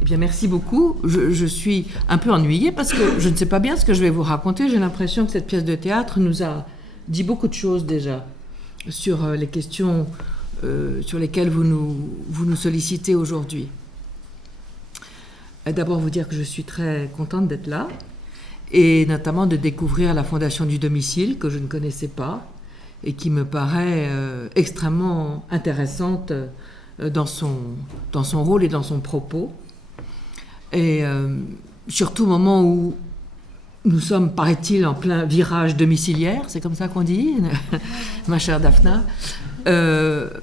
Eh bien, merci beaucoup. Je suis un peu ennuyée parce que je ne sais pas bien ce que je vais vous raconter. J'ai l'impression que cette pièce de théâtre nous a dit beaucoup de choses déjà sur les questions sur lesquelles vous nous sollicitez aujourd'hui. D'abord, vous dire que je suis très contente d'être là et notamment de découvrir la Fondation du domicile que je ne connaissais pas et qui me paraît extrêmement intéressante dans son rôle et dans son propos. Et surtout au moment où nous sommes, paraît-il, en plein virage domiciliaire, c'est comme ça qu'on dit, ma chère Daphna.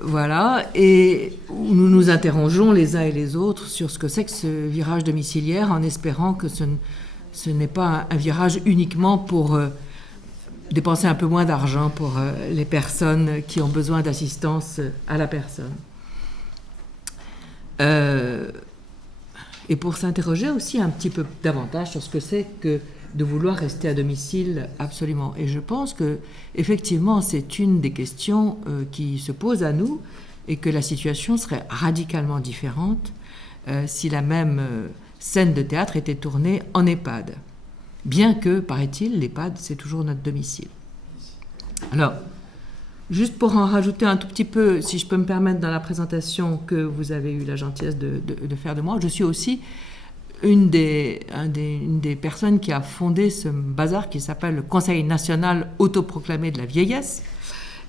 Voilà, et où nous nous interrogeons les uns et les autres sur ce que c'est que ce virage domiciliaire, en espérant que ce n'est pas un virage uniquement pour dépenser un peu moins d'argent pour les personnes qui ont besoin d'assistance à la personne. Et pour s'interroger aussi un petit peu davantage sur ce que c'est que de vouloir rester à domicile absolument. Et je pense que effectivement, c'est une des questions qui se posent à nous et que la situation serait radicalement différente si la même scène de théâtre était tournée en EHPAD. Bien que, paraît-il, l'EHPAD, c'est toujours notre domicile. Alors, juste pour en rajouter un tout petit peu, si je peux me permettre, dans la présentation que vous avez eu la gentillesse de faire de moi, je suis aussi une des personnes qui a fondé ce bazar qui s'appelle le Conseil national autoproclamé de la vieillesse,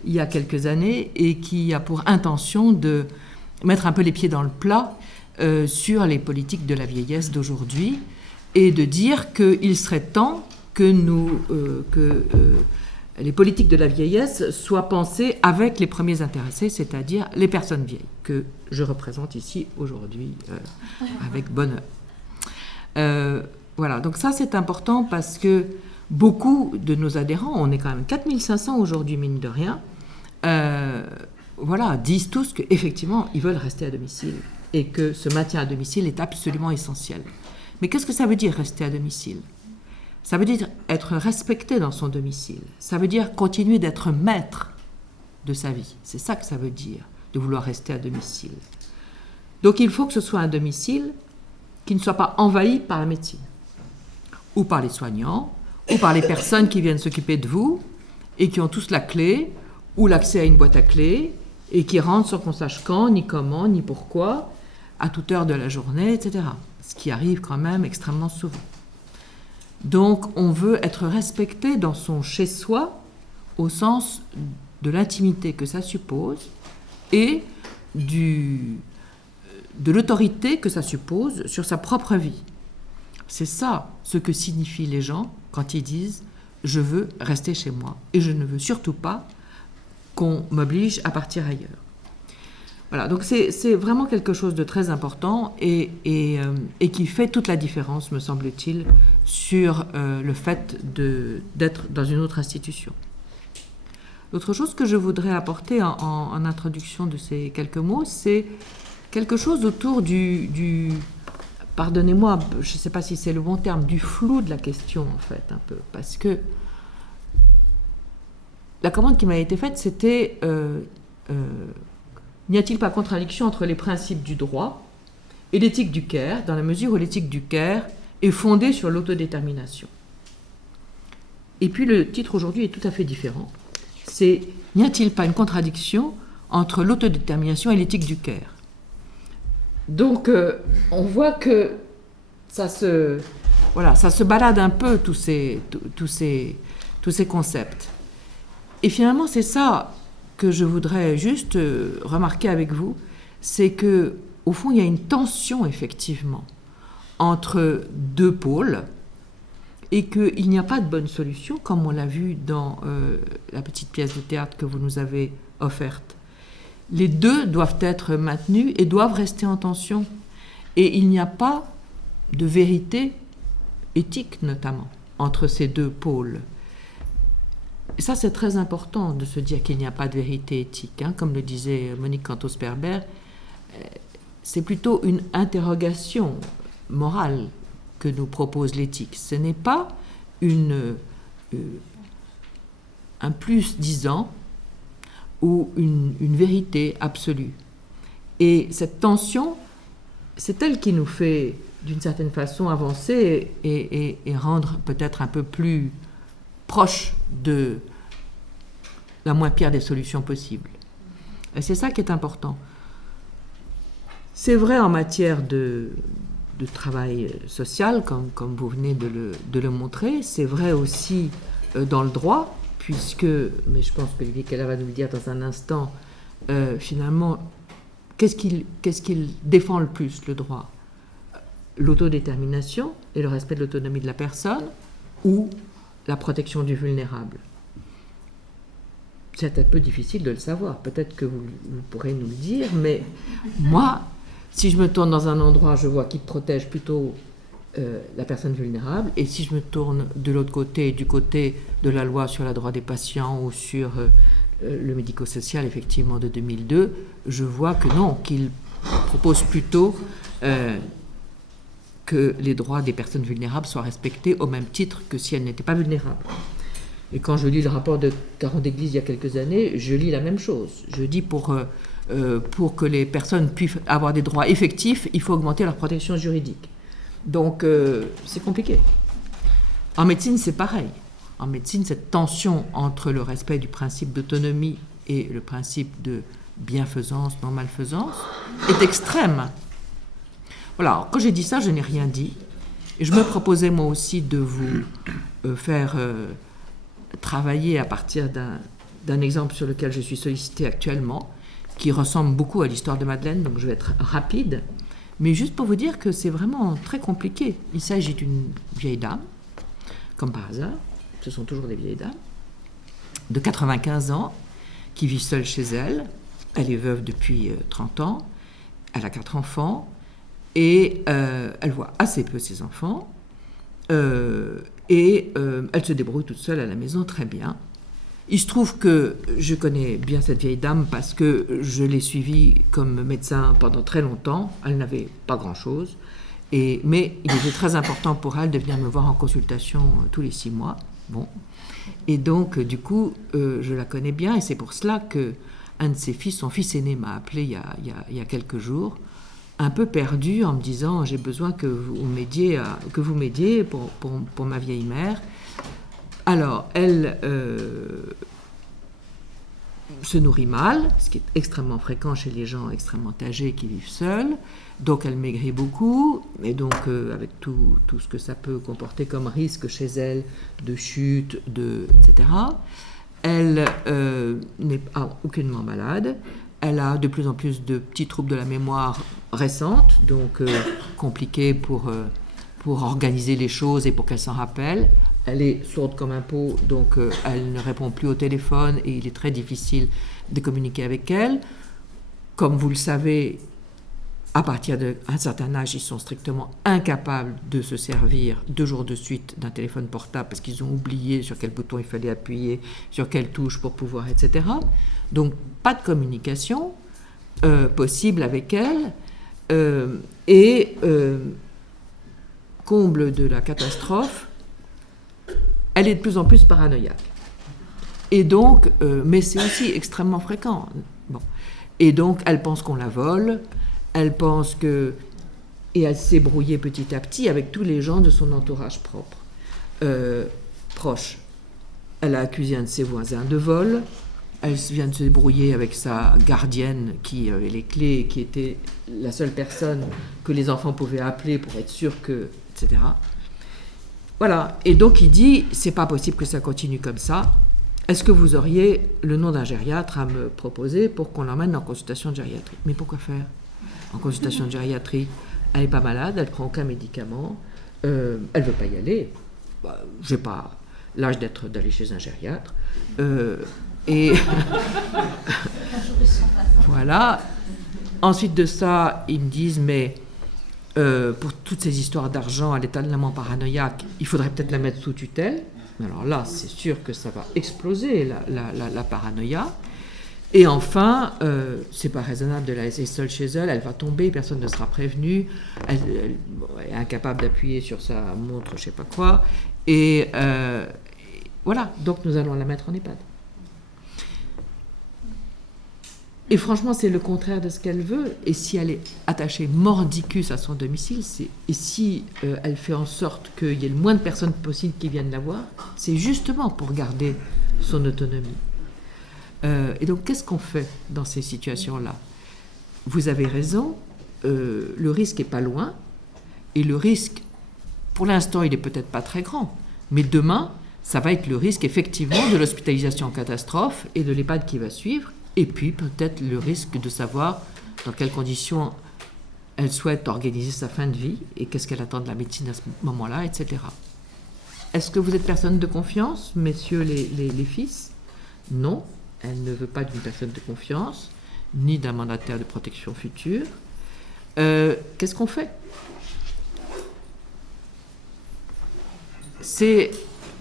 il y a quelques années, et qui a pour intention de mettre un peu les pieds dans le plat sur les politiques de la vieillesse d'aujourd'hui, et de dire qu'il serait temps que les politiques de la vieillesse soient pensées avec les premiers intéressés, c'est-à-dire les personnes vieilles, que je représente ici aujourd'hui avec bonheur. Voilà, donc ça c'est important parce que beaucoup de nos adhérents, on est quand même 4500 aujourd'hui mine de rien, voilà, disent tous qu'effectivement ils veulent rester à domicile et que ce maintien à domicile est absolument essentiel. Mais qu'est-ce que ça veut dire rester à domicile ? Ça veut dire être respecté dans son domicile, ça veut dire continuer d'être maître de sa vie, c'est ça que ça veut dire de vouloir rester à domicile. Donc il faut que ce soit un domicile qui ne soit pas envahi par la médecine, ou par les soignants, ou par les personnes qui viennent s'occuper de vous, et qui ont tous la clé, ou l'accès à une boîte à clés, et qui rentrent sans qu'on sache quand, ni comment, ni pourquoi, à toute heure de la journée, etc. Ce qui arrive quand même extrêmement souvent. Donc on veut être respecté dans son chez-soi, au sens de l'intimité que ça suppose, et de l'autorité que ça suppose sur sa propre vie. C'est ça ce que signifient les gens quand ils disent « je veux rester chez moi et je ne veux surtout pas qu'on m'oblige à partir ailleurs ». Voilà, donc c'est vraiment quelque chose de très important et qui fait toute la différence, me semble-t-il, sur le fait d'être dans une autre institution. L'autre chose que je voudrais apporter en introduction de ces quelques mots, c'est quelque chose autour pardonnez-moi, je ne sais pas si c'est le bon terme, du flou de la question, en fait, un peu. Parce que la commande qui m'a été faite, c'était n'y a-t-il pas contradiction entre les principes du droit et l'éthique du care, dans la mesure où l'éthique du care est fondée sur l'autodétermination. Et puis le titre aujourd'hui est tout à fait différent. C'est « N'y a-t-il pas une contradiction entre l'autodétermination et l'éthique du care ?» Donc, on voit que ça se balade un peu, tous ces concepts. Et finalement, c'est ça que je voudrais juste remarquer avec vous, c'est que, au fond, il y a une tension, effectivement, entre deux pôles, et qu'il n'y a pas de bonne solution, comme on l'a vu dans la petite pièce de théâtre que vous nous avez offerte. Les deux doivent être maintenus et doivent rester en tension. Et il n'y a pas de vérité éthique, notamment, entre ces deux pôles. Et ça, c'est très important de se dire qu'il n'y a pas de vérité éthique. Hein. Comme le disait Monique Cantos-Perber, c'est plutôt une interrogation morale que nous propose l'éthique. Ce n'est pas un plus disant ou une vérité absolue. Et cette tension, c'est elle qui nous fait, d'une certaine façon, avancer et rendre peut-être un peu plus proche de la moins pire des solutions possibles. Et c'est ça qui est important. C'est vrai en matière de travail social, comme vous venez de le montrer. C'est vrai aussi dans le droit, puisque, mais je pense que Olivier Keller va nous le dire dans un instant, finalement, qu'est-ce qu'il défend le plus, le droit? L'autodétermination et le respect de l'autonomie de la personne, ou la protection du vulnérable? C'est un peu difficile de le savoir. Peut-être que vous pourrez nous le dire, mais moi, si je me tourne dans un endroit, je vois qu'il protège plutôt la personne vulnérable, et si je me tourne de l'autre côté, du côté de la loi sur le droit des patients ou sur le médico-social, effectivement, de 2002, je vois que non, qu'il propose plutôt que les droits des personnes vulnérables soient respectés au même titre que si elles n'étaient pas vulnérables. Et quand je lis le rapport de Caron d'Église il y a quelques années, je lis la même chose. Je dis pour que les personnes puissent avoir des droits effectifs, il faut augmenter leur protection juridique. Donc, c'est compliqué. En médecine, c'est pareil. En médecine, cette tension entre le respect du principe d'autonomie et le principe de bienfaisance, non-malfaisance, est extrême. Voilà, alors, quand j'ai dit ça, je n'ai rien dit. Et je me proposais, moi aussi, de vous faire travailler à partir d'un exemple sur lequel je suis sollicitée actuellement, qui ressemble beaucoup à l'histoire de Madeleine, donc je vais être rapide. Mais juste pour vous dire que c'est vraiment très compliqué. Il s'agit d'une vieille dame, comme par hasard, ce sont toujours des vieilles dames, de 95 ans, qui vit seule chez elle. Elle est veuve depuis 30 ans, elle a 4 enfants, et elle voit assez peu ses enfants, et elle se débrouille toute seule à la maison très bien. Il se trouve que je connais bien cette vieille dame parce que je l'ai suivie comme médecin pendant très longtemps. Elle n'avait pas grand-chose, mais il était très important pour elle de venir me voir en consultation tous les 6 mois. Bon. Et donc, du coup, je la connais bien, et c'est pour cela qu'un de ses fils, son fils aîné, m'a appelé il y a quelques jours, un peu perdu, en me disant « J'ai besoin que vous m'aidiez pour ma vieille mère ». Alors, elle se nourrit mal, ce qui est extrêmement fréquent chez les gens extrêmement âgés qui vivent seuls. Donc, elle maigrit beaucoup, et donc, avec tout ce que ça peut comporter comme risque chez elle, de chute, etc. Elle n'est aucunement malade. Elle a de plus en plus de petits troubles de la mémoire récentes, donc compliqués pour organiser les choses et pour qu'elle s'en rappelle. Elle est sourde comme un pot, donc elle ne répond plus au téléphone et il est très difficile de communiquer avec elle. Comme vous le savez, à partir d'un certain âge, ils sont strictement incapables de se servir 2 jours de suite d'un téléphone portable parce qu'ils ont oublié sur quel bouton il fallait appuyer, sur quelle touche pour pouvoir, etc. Donc, pas de communication possible avec elle. Comble de la catastrophe, elle est de plus en plus paranoïaque. Et donc, mais c'est aussi extrêmement fréquent. Bon. Et donc, elle pense qu'on la vole, elle pense que... Et elle s'est brouillée petit à petit avec tous les gens de son entourage proche. Elle a accusé un de ses voisins de vol. Elle vient de se débrouiller avec sa gardienne qui avait les clés, qui était la seule personne que les enfants pouvaient appeler pour être sûrs que... etc. Voilà. Et donc il dit, c'est pas possible que ça continue comme ça. Est-ce que vous auriez le nom d'un gériatre à me proposer pour qu'on l'emmène en consultation de gériatrie? Mais pourquoi faire en consultation de gériatrie? Elle n'est pas malade, elle prend aucun médicament, elle veut pas y aller. Bah, j'ai pas l'âge d'aller chez un gériatre. Et voilà. Ensuite de ça, ils me disent, mais pour toutes ces histoires d'argent, elle est tellement paranoïaque, il faudrait peut-être la mettre sous tutelle. Alors là, c'est sûr que ça va exploser, la paranoïa. Et enfin, c'est pas raisonnable de la laisser seule chez elle, elle va tomber, personne ne sera prévenu, elle est incapable d'appuyer sur sa montre, je sais pas quoi. Et voilà, donc nous allons la mettre en EHPAD. Et franchement, c'est le contraire de ce qu'elle veut. Et si elle est attachée mordicus à son domicile, et si elle fait en sorte qu'il y ait le moins de personnes possible qui viennent la voir, c'est justement pour garder son autonomie. Et donc, qu'est-ce qu'on fait dans ces situations-là ? Vous avez raison, le risque n'est pas loin. Et le risque, pour l'instant, il n'est peut-être pas très grand. Mais demain, ça va être le risque, effectivement, de l'hospitalisation en catastrophe et de l'EHPAD qui va suivre. Et puis, peut-être le risque de savoir dans quelles conditions elle souhaite organiser sa fin de vie et qu'est-ce qu'elle attend de la médecine à ce moment-là, etc. Est-ce que vous êtes personne de confiance, messieurs les fils ? Non, elle ne veut pas d'une personne de confiance, ni d'un mandataire de protection future. Qu'est-ce qu'on fait ? C'est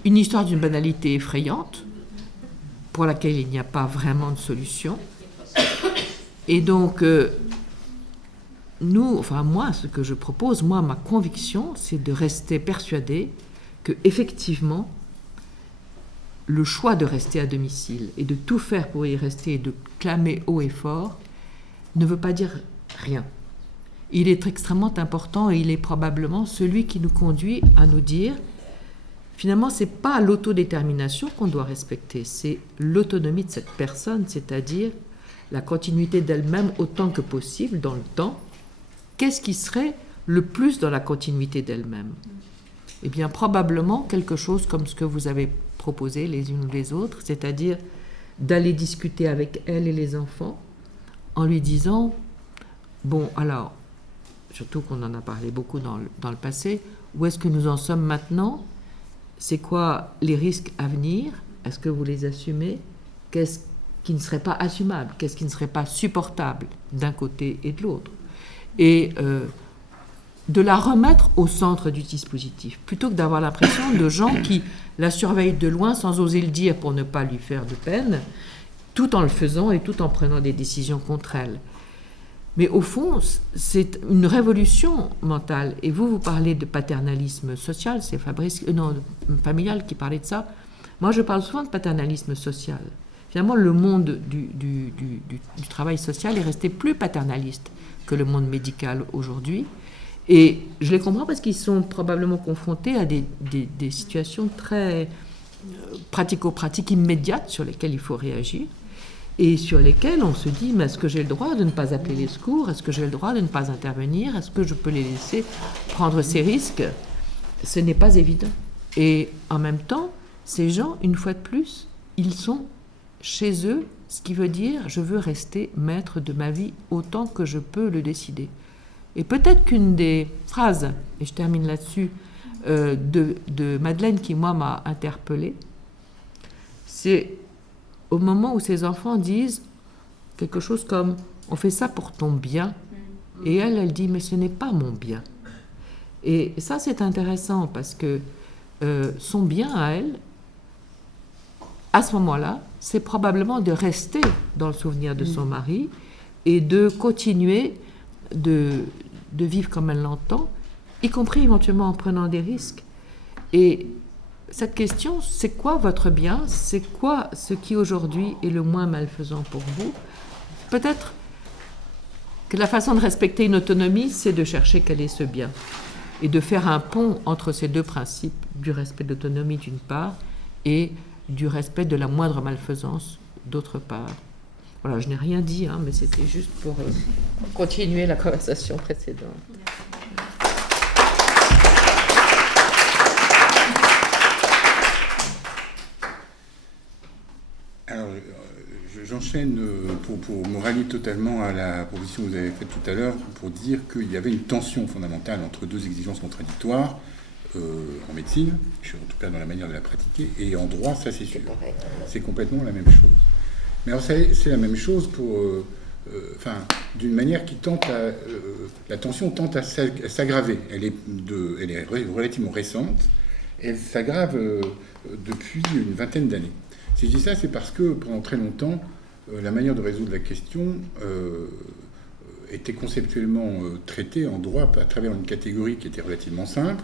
une histoire d'une banalité effrayante, pour laquelle il n'y a pas vraiment de solution. Et donc, moi, ce que je propose, ma conviction, c'est de rester persuadé que, effectivement, le choix de rester à domicile et de tout faire pour y rester et de clamer haut et fort ne veut pas dire rien. Il est extrêmement important et il est probablement celui qui nous conduit à nous dire finalement, ce n'est pas l'autodétermination qu'on doit respecter, c'est l'autonomie de cette personne, c'est-à-dire la continuité d'elle-même autant que possible dans le temps. Qu'est-ce qui serait le plus dans la continuité d'elle-même ? Eh bien, probablement quelque chose comme ce que vous avez proposé les unes ou les autres, c'est-à-dire d'aller discuter avec elle et les enfants en lui disant « Bon, alors, surtout qu'on en a parlé beaucoup dans le passé, où est-ce que nous en sommes maintenant ? C'est quoi les risques à venir ? Est-ce que vous les assumez ? Qu'est-ce qui ne serait pas assumable ? Qu'est-ce qui ne serait pas supportable d'un côté et de l'autre ? Et de la remettre au centre du dispositif, plutôt que d'avoir l'impression de gens qui la surveillent de loin sans oser le dire pour ne pas lui faire de peine, tout en le faisant et tout en prenant des décisions contre elle. Mais au fond, c'est une révolution mentale. Et vous parlez de paternalisme social, c'est familial qui parlait de ça. Moi, je parle souvent de paternalisme social. Finalement, le monde du travail social est resté plus paternaliste que le monde médical aujourd'hui. Et je les comprends parce qu'ils sont probablement confrontés à des situations très pratico-pratiques immédiates sur lesquelles il faut réagir. Et sur lesquels on se dit, mais est-ce que j'ai le droit de ne pas appeler les secours ? Est-ce que j'ai le droit de ne pas intervenir ? Est-ce que je peux les laisser prendre ces risques ? Ce n'est pas évident. Et en même temps, ces gens, une fois de plus, ils sont chez eux, ce qui veut dire, je veux rester maître de ma vie autant que je peux le décider. Et peut-être qu'une des phrases, et je termine là-dessus, de Madeleine qui, moi, m'a interpellée, c'est au moment où ses enfants disent quelque chose comme « on fait ça pour ton bien », et elle dit « mais ce n'est pas mon bien ». Et ça, c'est intéressant parce que son bien à elle, à ce moment-là, c'est probablement de rester dans le souvenir de son mari et de continuer de vivre comme elle l'entend, y compris éventuellement en prenant des risques. Et cette question, c'est quoi votre bien ? C'est quoi ce qui aujourd'hui est le moins malfaisant pour vous ? Peut-être que la façon de respecter une autonomie, c'est de chercher quel est ce bien et de faire un pont entre ces deux principes, du respect de l'autonomie d'une part et du respect de la moindre malfaisance d'autre part. Voilà, je n'ai rien dit, mais c'était juste pour continuer la conversation précédente. Alors, j'enchaîne pour me rallier totalement à la proposition que vous avez faite tout à l'heure pour dire qu'il y avait une tension fondamentale entre deux exigences contradictoires en médecine, en tout cas dans la manière de la pratiquer, et en droit, ça c'est sûr. C'est complètement la même chose. Mais alors, c'est la même chose pour... d'une manière qui tente à... la tension tente à s'aggraver. Elle est relativement récente. Elle s'aggrave depuis une vingtaine d'années. Si je dis ça, c'est parce que pendant très longtemps, la manière de résoudre la question était conceptuellement traitée en droit à travers une catégorie qui était relativement simple,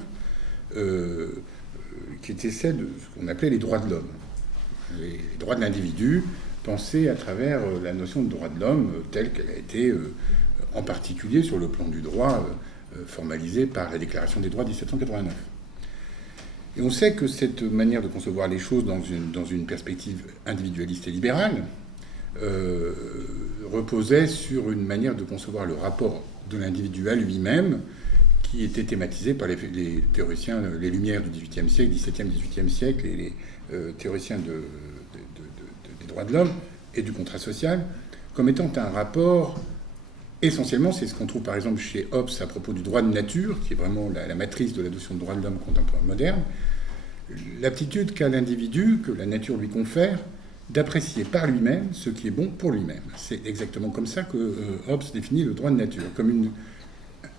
qui était celle de ce qu'on appelait les droits de l'homme. Les droits de l'individu, pensée à travers la notion de droit de l'homme telle qu'elle a été, en particulier sur le plan du droit, formalisée par la Déclaration des droits de 1789. Et on sait que cette manière de concevoir les choses dans une perspective individualiste et libérale reposait sur une manière de concevoir le rapport de l'individu à lui-même qui était thématisé par les théoriciens, les Lumières du XVIIIe siècle, XVIIe, XVIIIe siècle, et les théoriciens des droits de l'homme et du contrat social, comme étant un rapport, essentiellement, c'est ce qu'on trouve par exemple chez Hobbes à propos du droit de nature, qui est vraiment la matrice de la notion de droit de l'homme contemporain moderne, l'aptitude qu'a l'individu, que la nature lui confère, d'apprécier par lui-même ce qui est bon pour lui-même. C'est exactement comme ça que Hobbes définit le droit de nature, comme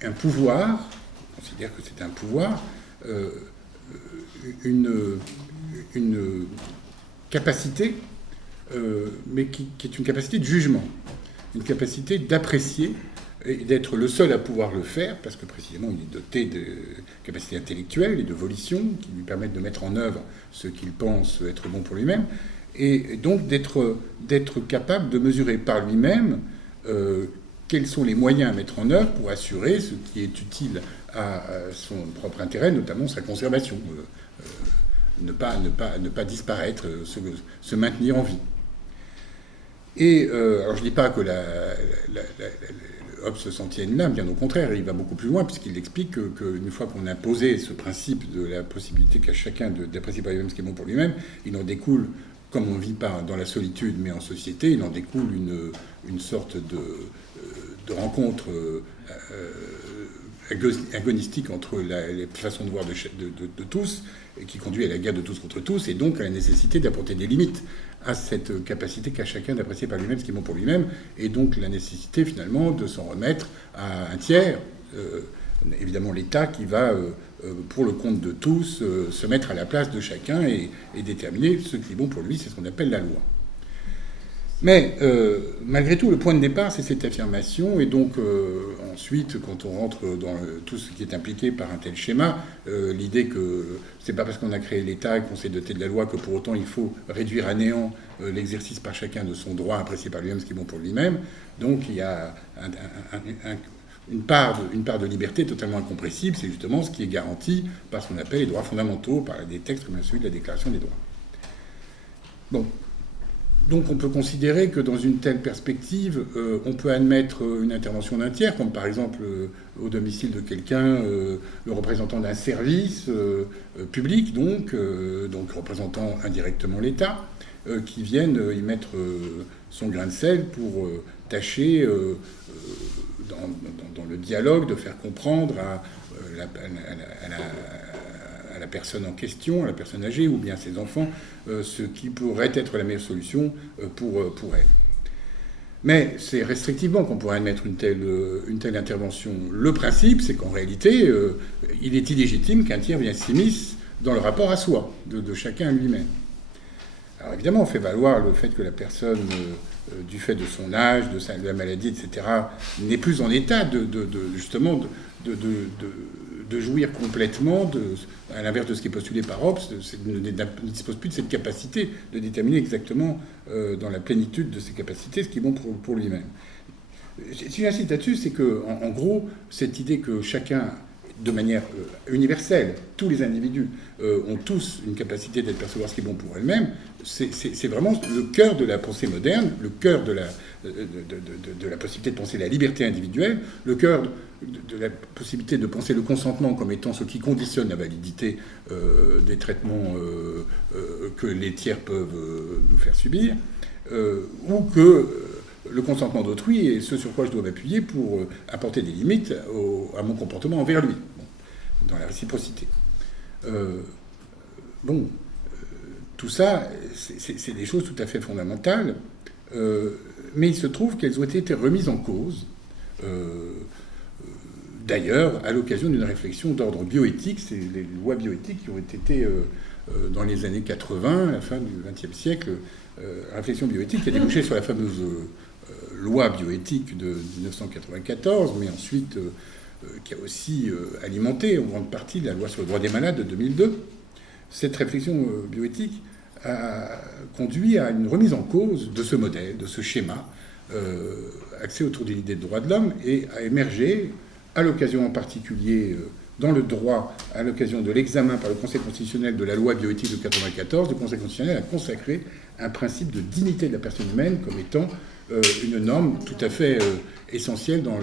un pouvoir, on considère que c'est un pouvoir, une capacité, mais qui est une capacité de jugement, une capacité d'apprécier et d'être le seul à pouvoir le faire, parce que précisément il est doté de capacités intellectuelles et de volition qui lui permettent de mettre en œuvre ce qu'il pense être bon pour lui-même, et donc d'être capable de mesurer par lui-même quels sont les moyens à mettre en œuvre pour assurer ce qui est utile à son propre intérêt, notamment sa conservation, ne pas disparaître, se maintenir en vie. Et alors je ne dis pas que Hobbes se sentait une lame, bien au contraire, il va beaucoup plus loin, puisqu'il explique qu'une fois qu'on a posé ce principe de la possibilité qu'a chacun d'apprécier par lui-même ce qui est bon pour lui-même, il en découle, comme on ne vit pas dans la solitude mais en société, il en découle une sorte de rencontre agonistique entre les façons de voir de tous, et qui conduit à la guerre de tous contre tous, et donc à la nécessité d'apporter des limites à cette capacité qu'a chacun d'apprécier par lui-même ce qui est bon pour lui-même, et donc la nécessité finalement de s'en remettre à un tiers, évidemment l'État, qui va, pour le compte de tous, se mettre à la place de chacun et déterminer ce qui est bon pour lui, c'est ce qu'on appelle la loi. Mais malgré tout, le point de départ, c'est cette affirmation, et donc ensuite, quand on rentre dans tout ce qui est impliqué par un tel schéma, l'idée que c'est pas parce qu'on a créé l'État et qu'on s'est doté de la loi que pour autant il faut réduire à néant l'exercice par chacun de son droit à apprécier par lui-même ce qui est bon pour lui-même. Donc il y a une part de liberté totalement incompressible, c'est justement ce qui est garanti par ce qu'on appelle les droits fondamentaux, par des textes comme celui de la Déclaration des droits. Bon. Donc on peut considérer que dans une telle perspective, on peut admettre une intervention d'un tiers, comme par exemple au domicile de quelqu'un, le représentant d'un service public, donc représentant indirectement l'État, qui vienne y mettre son grain de sel pour tâcher, dans le dialogue, de faire comprendre à la personne en question, à la personne âgée ou bien à ses enfants, ce qui pourrait être la meilleure solution pour elle. Mais c'est restrictivement qu'on pourrait admettre une telle intervention. Le principe, c'est qu'en réalité, il est illégitime qu'un tiers vienne s'immiscer dans le rapport à soi, de chacun à lui-même. Alors évidemment, on fait valoir le fait que la personne, du fait de son âge, de la maladie, etc., n'est plus en état justement de jouir complètement, à l'inverse de ce qui est postulé par Hobbes, ne dispose plus de cette capacité de déterminer exactement, dans la plénitude de ses capacités, ce qui est bon pour lui-même. Si j'insiste là-dessus, c'est que, en gros, cette idée que chacun, de manière universelle, tous les individus ont tous une capacité d'être percevoir ce qui est bon pour elles-mêmes, c'est vraiment le cœur de la pensée moderne, le cœur de la possibilité de penser la liberté individuelle, le cœur de la possibilité de penser le consentement comme étant ce qui conditionne la validité des traitements que les tiers peuvent nous faire subir, ou que le consentement d'autrui est ce sur quoi je dois m'appuyer pour apporter des limites à mon comportement envers lui, dans la réciprocité. Tout ça, c'est des choses tout à fait fondamentales, mais il se trouve qu'elles ont été remises en cause, d'ailleurs, à l'occasion d'une réflexion d'ordre bioéthique. C'est les lois bioéthiques qui ont été, dans les années 80, à la fin du XXe siècle, réflexion bioéthique qui a débouché sur la fameuse loi bioéthique de 1994, mais ensuite qui a aussi alimenté en grande partie la loi sur le droit des malades de 2002. Cette réflexion bioéthique a conduit à une remise en cause de ce modèle, de ce schéma axé autour de l'idée de droit de l'homme, et a émergé, à l'occasion en particulier dans le droit, à l'occasion de l'examen par le Conseil constitutionnel de la loi bioéthique de 1994, le Conseil constitutionnel a consacré un principe de dignité de la personne humaine comme étant une norme tout à fait essentielle dans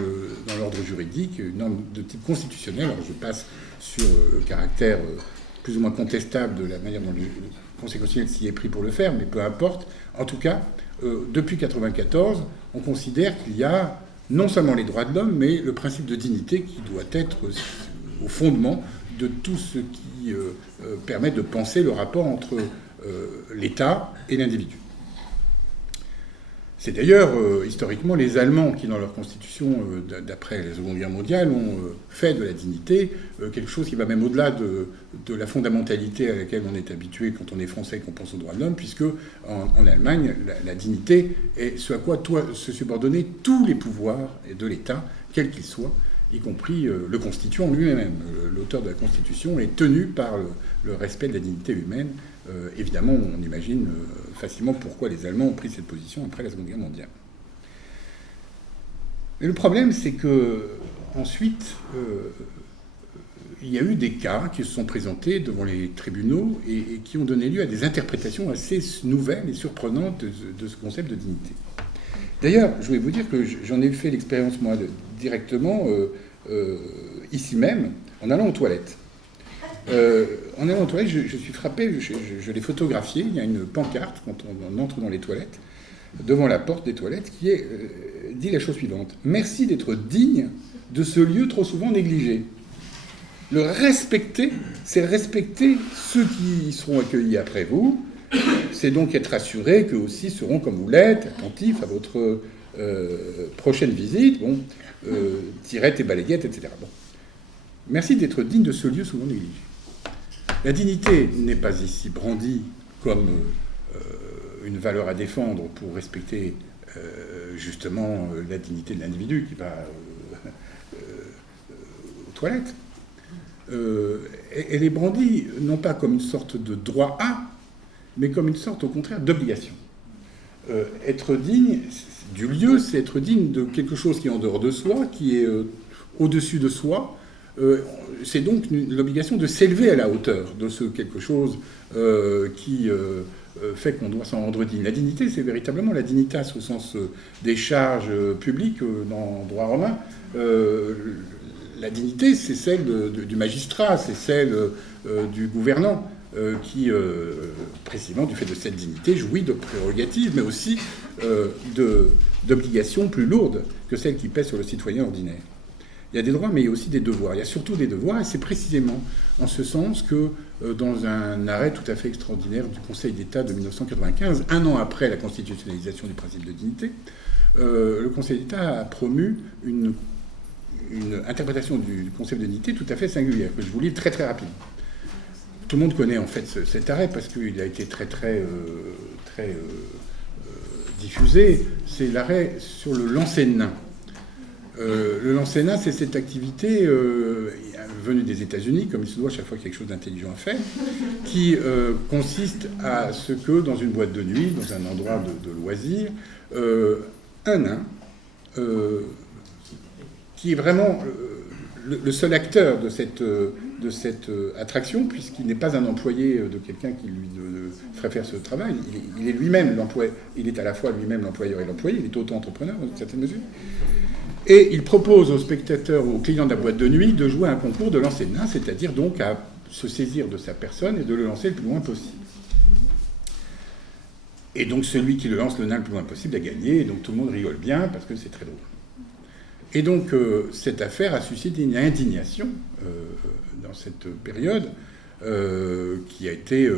l'ordre juridique, une norme de type constitutionnel. Alors je passe sur le caractère plus ou moins contestable de la manière dont le Conseil constitutionnel s'y est pris pour le faire, mais peu importe. En tout cas, depuis 1994, on considère qu'il y a non seulement les droits de l'homme, mais le principe de dignité qui doit être au fondement de tout ce qui permet de penser le rapport entre l'État et l'individu. C'est d'ailleurs historiquement les Allemands qui, dans leur constitution d'après la Seconde Guerre mondiale, ont fait de la dignité quelque chose qui va même au-delà de la fondamentalité à laquelle on est habitué quand on est français et qu'on pense aux droits de l'homme, puisque en Allemagne, la dignité est ce à quoi doivent se subordonner tous les pouvoirs de l'État, quels qu'ils soient, y compris le constituant lui-même. L'auteur de la Constitution est tenu par le respect de la dignité humaine. Évidemment, on imagine facilement pourquoi les Allemands ont pris cette position après la Seconde Guerre mondiale. Mais le problème, c'est que ensuite, il y a eu des cas qui se sont présentés devant les tribunaux et qui ont donné lieu à des interprétations assez nouvelles et surprenantes de ce concept de dignité. D'ailleurs, je voulais vous dire que j'en ai fait l'expérience, moi, directement, ici même, en allant aux toilettes. En allant aux toilettes, je suis frappé, je l'ai photographié, il y a une pancarte, quand on entre dans les toilettes, devant la porte des toilettes, qui dit la chose suivante. « Merci d'être digne de ce lieu trop souvent négligé. » Le respecter, c'est respecter ceux qui seront accueillis après vous. C'est donc être assuré qu'eux aussi seront, comme vous l'êtes, attentifs à votre prochaine visite. Bon, tirettes et balayettes, etc. Bon. Merci d'être digne de ce lieu souvent négligé. La dignité n'est pas ici brandie comme une valeur à défendre pour respecter justement la dignité de l'individu qui va aux toilettes. Elle est brandie non pas comme une sorte de droit à, mais comme une sorte, au contraire, d'obligation. Être digne du lieu, c'est être digne de quelque chose qui est en dehors de soi, qui est au-dessus de soi. C'est donc l'obligation de s'élever à la hauteur de ce quelque chose qui fait qu'on doit s'en rendre digne. La dignité, c'est véritablement la dignitas au sens des charges publiques dans le droit romain. La dignité, c'est celle du magistrat, c'est celle du gouvernant, qui, précisément du fait de cette dignité, jouit de prérogatives, mais aussi d'obligations plus lourdes que celles qui pèsent sur le citoyen ordinaire. Il y a des droits, mais il y a aussi des devoirs. Il y a surtout des devoirs, et c'est précisément en ce sens que, dans un arrêt tout à fait extraordinaire du Conseil d'État de 1995, un an après la constitutionnalisation du principe de dignité, le Conseil d'État a promu une interprétation du concept de dignité tout à fait singulière, que je vous lis très très rapidement. Tout le monde connaît en fait cet arrêt parce qu'il a été très diffusé. C'est l'arrêt sur le lancer de nain. Le lancer de nain, c'est cette activité venue des États-Unis, comme il se doit chaque fois qu'il y a quelque chose d'intelligent à faire, qui consiste à ce que dans une boîte de nuit, dans un endroit de loisirs, un nain qui est vraiment le seul acteur de cette attraction, puisqu'il n'est pas un employé de quelqu'un qui lui ferait faire ce travail. Il est lui-même l'employé. Il est à la fois lui-même l'employeur et l'employé. Il est auto-entrepreneur dans une certaine mesure. Et il propose aux spectateurs, aux clients de la boîte de nuit, de jouer à un concours de lancer de nain, c'est-à-dire donc à se saisir de sa personne et de le lancer le plus loin possible. Et donc celui qui le lance le nain le plus loin possible a gagné, et donc tout le monde rigole bien parce que c'est très drôle. Et donc, cette affaire a suscité une indignation dans cette période qui a été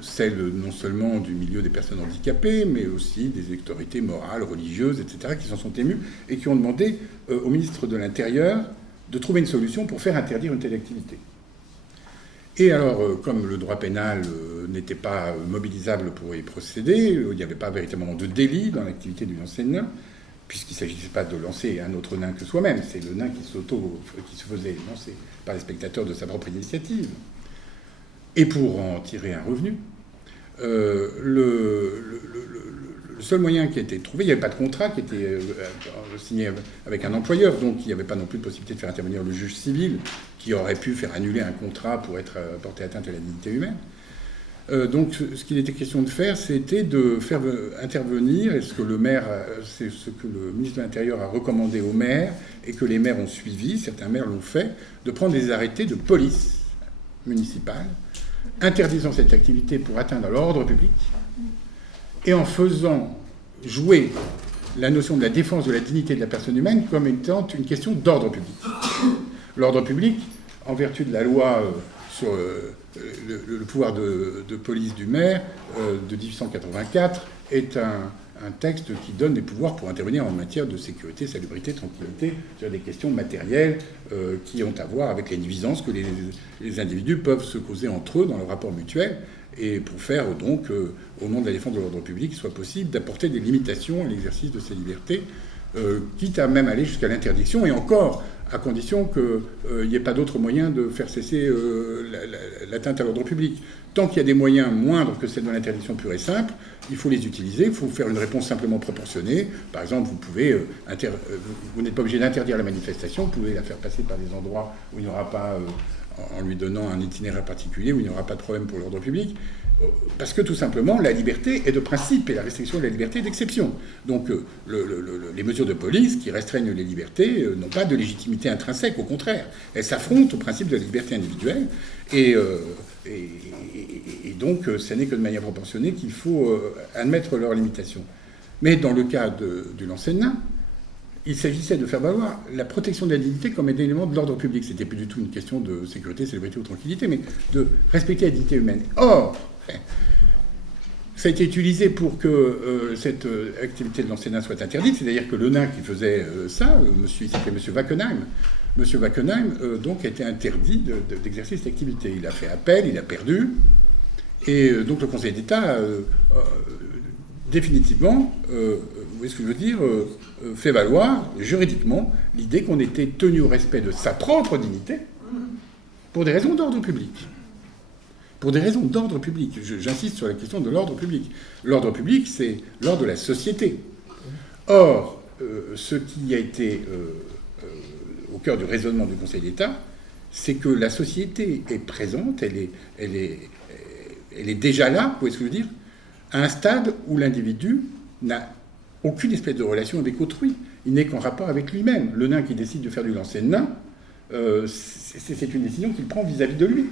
celle non seulement du milieu des personnes handicapées, mais aussi des autorités morales, religieuses, etc., qui s'en sont émues et qui ont demandé au ministre de l'Intérieur de trouver une solution pour faire interdire une telle activité. Et alors, comme le droit pénal n'était pas mobilisable pour y procéder, il n'y avait pas véritablement de délit dans l'activité du lancer de nain, puisqu'il ne s'agissait pas de lancer un autre nain que soi-même, c'est le nain qui se faisait lancer par les spectateurs de sa propre initiative. et pour en tirer un revenu. Le seul moyen qui a été trouvé, il n'y avait pas de contrat qui était signé avec un employeur, donc il n'y avait pas non plus de possibilité de faire intervenir le juge civil qui aurait pu faire annuler un contrat pour être porté atteinte à la dignité humaine. Donc ce qu'il était question de faire, c'était de faire intervenir, et ce que le maire, c'est ce que le ministre de l'Intérieur a recommandé aux maires, et que les maires ont suivi, certains maires l'ont fait, de prendre des arrêtés de police municipale interdisant cette activité pour atteindre l'ordre public, et en faisant jouer la notion de la défense de la dignité de la personne humaine comme étant une question d'ordre public. L'ordre public, en vertu de la loi sur le pouvoir de police du maire de 1884, est un texte qui donne des pouvoirs pour intervenir en matière de sécurité, salubrité, tranquillité, sur des questions matérielles qui ont à voir avec les nuisances que les individus peuvent se causer entre eux dans leur rapport mutuel, et pour faire donc, au nom de la défense de l'ordre public, qu'il soit possible d'apporter des limitations à l'exercice de ces libertés, quitte à même aller jusqu'à l'interdiction, et encore à condition qu'il n'y ait pas d'autre moyen de faire cesser l'atteinte à l'ordre public. Tant qu'il y a des moyens moindres que celle de l'interdiction pure et simple, il faut les utiliser, il faut faire une réponse simplement proportionnée. Par exemple, vous n'êtes pas obligé d'interdire la manifestation, vous pouvez la faire passer par des endroits où il n'y aura pas, en lui donnant un itinéraire particulier, où il n'y aura pas de problème pour l'ordre public. Parce que tout simplement, la liberté est de principe et la restriction de la liberté est d'exception. Donc les mesures de police qui restreignent les libertés n'ont pas de légitimité intrinsèque, au contraire. Elles s'affrontent au principe de la liberté individuelle et donc ce n'est que de manière proportionnée qu'il faut admettre leurs limitations. Mais dans le cas du Lancennin, il s'agissait de faire valoir la protection de la dignité comme un élément de l'ordre public. C'était plus du tout une question de sécurité, célébrité ou tranquillité, mais de respecter la dignité humaine. Or, ça a été utilisé pour que cette activité de Lancennin soit interdite, c'est-à-dire que le nain qui faisait ça, il s'appelait M. Wackenheim. M. Wackenheim, donc, a été interdit d'exercer cette activité. Il a fait appel, il a perdu, et donc le Conseil d'État, définitivement, vous voyez ce que je veux dire, fait valoir juridiquement l'idée qu'on était tenu au respect de sa propre dignité pour des raisons d'ordre public. Pour des raisons d'ordre public. J'insiste sur la question de l'ordre public. L'ordre public, c'est l'ordre de la société. Or, ce qui a été au cœur du raisonnement du Conseil d'État, c'est que la société est présente, elle est déjà là, vous voyez ce que je veux dire, à un stade où l'individu n'a aucune espèce de relation avec autrui. Il n'est qu'en rapport avec lui-même. Le nain qui décide de faire du lancer de nain, c'est une décision qu'il prend vis-à-vis de lui.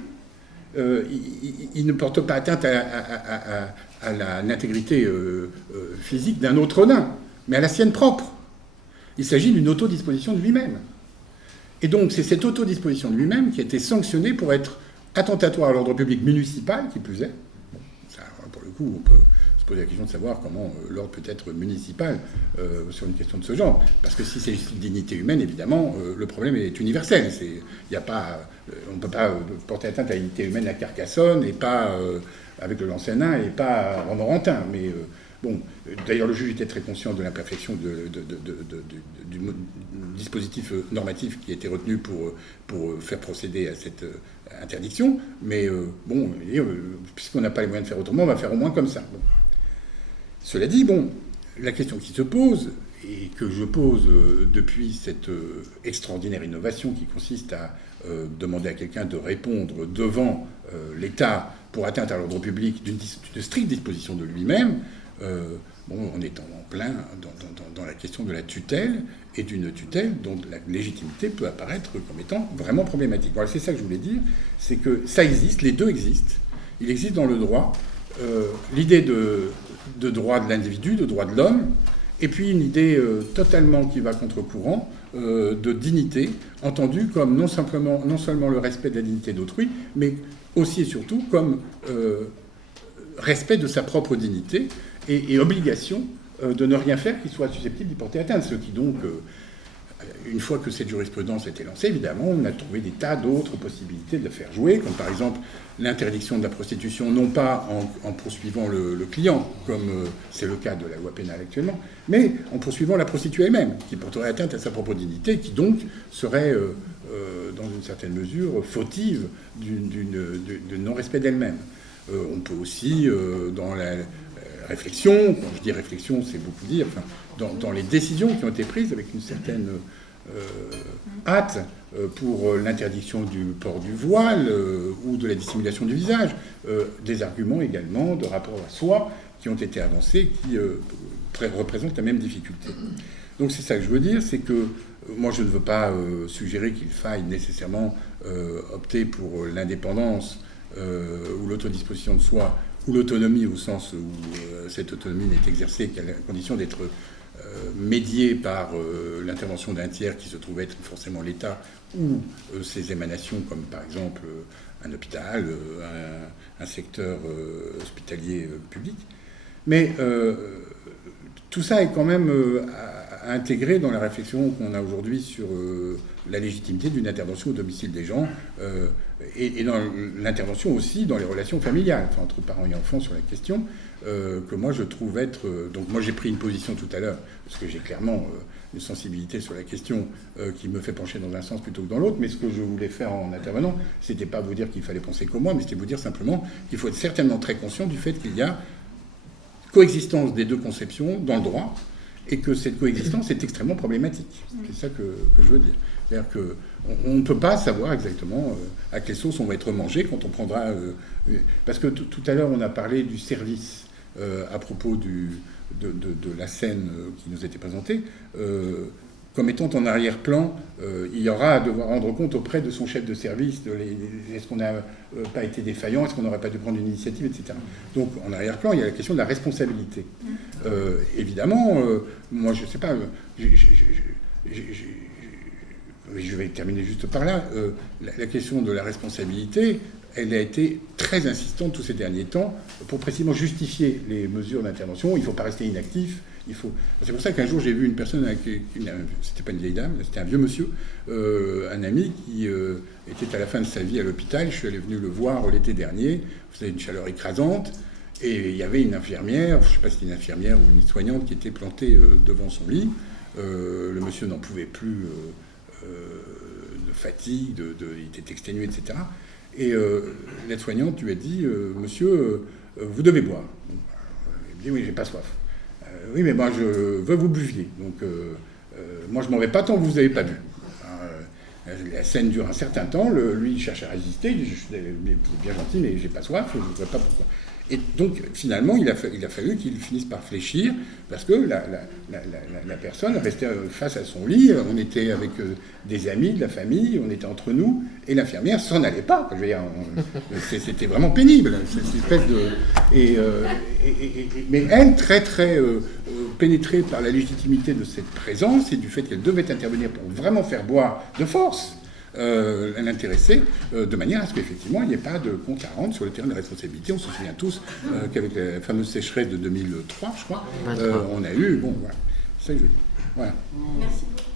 Il ne porte pas atteinte à l'intégrité physique d'un autre nain, mais à la sienne propre. Il s'agit d'une autodisposition de lui-même. Et donc c'est cette autodisposition de lui-même qui a été sanctionnée pour être attentatoire à l'ordre public municipal, qui plus est. Ça, pour le coup, on peut se poser la question de savoir comment l'ordre peut être municipal sur une question de ce genre. Parce que si c'est une dignité humaine, évidemment, le problème est universel. On ne peut pas porter atteinte à la dignité humaine à Carcassonne, et pas avec le Lancennin, et pas à Romorantin. Mais bon, d'ailleurs, le juge était très conscient de l'imperfection du dispositif normatif qui a été retenu pour faire procéder à cette interdiction. Mais bon, puisqu'on n'a pas les moyens de faire autrement, on va faire au moins comme ça. Bon. Cela dit, bon, la question qui se pose, et que je pose depuis cette extraordinaire innovation qui consiste à demander à quelqu'un de répondre devant l'État pour atteinte à l'ordre public d'une stricte disposition de lui-même, on est en plein dans la question de la tutelle, et d'une tutelle dont la légitimité peut apparaître comme étant vraiment problématique. Voilà, c'est ça que je voulais dire, c'est que ça existe, les deux existent. Il existe dans le droit l'idée de droit de l'individu, de droit de l'homme, et puis une idée totalement qui va contre-courant de dignité, entendue comme non seulement le respect de la dignité d'autrui, mais aussi et surtout comme respect de sa propre dignité et obligation de ne rien faire qui soit susceptible d'y porter atteinte. Ce qui donc une fois que cette jurisprudence a été lancée, évidemment, on a trouvé des tas d'autres possibilités de la faire jouer, comme par exemple l'interdiction de la prostitution, non pas en poursuivant le client, comme c'est le cas de la loi pénale actuellement, mais en poursuivant la prostituée elle-même, qui porterait atteinte à sa propre dignité, qui donc serait, dans une certaine mesure, fautive du non-respect d'elle-même. On peut aussi, dans la réflexion, quand je dis réflexion, c'est beaucoup dire, enfin, dans les décisions qui ont été prises avec une certaine hâte pour l'interdiction du port du voile ou de la dissimulation du visage, des arguments également de rapport à soi qui ont été avancés qui représentent la même difficulté. Donc c'est ça que je veux dire, c'est que moi je ne veux pas suggérer qu'il faille nécessairement opter pour l'indépendance ou l'autodisposition de soi ou l'autonomie au sens où cette autonomie n'est exercée qu'à la condition d'être médiée par l'intervention d'un tiers qui se trouve être forcément l'État ou ses émanations comme par exemple un hôpital, un secteur hospitalier public. Mais tout ça est quand même à intégrer dans la réflexion qu'on a aujourd'hui sur la légitimité d'une intervention au domicile des gens et dans l'intervention aussi dans les relations familiales, enfin, entre parents et enfants sur la question, que moi je trouve être... donc moi j'ai pris une position tout à l'heure, parce que j'ai clairement une sensibilité sur la question qui me fait pencher dans un sens plutôt que dans l'autre, mais ce que je voulais faire en intervenant, c'était pas vous dire qu'il fallait penser comme moi, mais c'était vous dire simplement qu'il faut être certainement très conscient du fait qu'il y a coexistence des deux conceptions dans le droit, et que cette coexistence est extrêmement problématique. C'est ça que je veux dire. C'est-à-dire qu'on ne peut pas savoir exactement à quelle sauce on va être mangé quand on prendra... parce que tout à l'heure, on a parlé du service à propos de la scène qui nous était présentée. Comme étant en arrière-plan, il y aura à devoir rendre compte auprès de son chef de service est-ce qu'on n'a pas été défaillant, est-ce qu'on n'aurait pas dû prendre une initiative, etc. Donc en arrière-plan, il y a la question de la responsabilité. Évidemment, moi je ne sais pas, je vais terminer juste par là, la question de la responsabilité, elle a été très insistante tous ces derniers temps pour précisément justifier les mesures d'intervention. Il ne faut pas rester inactif. C'est pour ça qu'un jour j'ai vu une personne, c'était pas une vieille dame, c'était un vieux monsieur, un ami qui était à la fin de sa vie à l'hôpital. Je suis allé venu le voir l'été dernier. Vous avez une chaleur écrasante et il y avait une infirmière, je ne sais pas si c'était une infirmière ou une soignante qui était plantée devant son lit. Le monsieur n'en pouvait plus de fatigue, il était exténué, etc. Et l'aide-soignante lui a dit monsieur, vous devez boire. Il dit oui, j'ai pas soif. Oui, mais moi, je veux que vous buviez. Donc, moi, je m'en vais pas tant que vous n'avez pas bu. La scène dure un certain temps. Lui, il cherche à résister. Il dit, je suis bien gentil, mais j'ai pas soif. Je ne vois pas pourquoi. Et donc, finalement, il a fallu qu'il finisse par fléchir, parce que la personne restait face à son lit. On était avec des amis, de la famille, on était entre nous, et l'infirmière s'en allait pas. Je veux dire, c'était vraiment pénible, cette espèce de... mais elle, très, très pénétrée par la légitimité de cette présence et du fait qu'elle devait intervenir pour vraiment faire boire de force l'intéressé, de manière à ce qu'effectivement il n'y ait pas de compte à rendre sur le terrain de la responsabilité. On se souvient tous qu'avec la fameuse sécheresse de 2003, je crois, on a eu... Bon, voilà. C'est ça que je veux dire. Voilà. Merci beaucoup.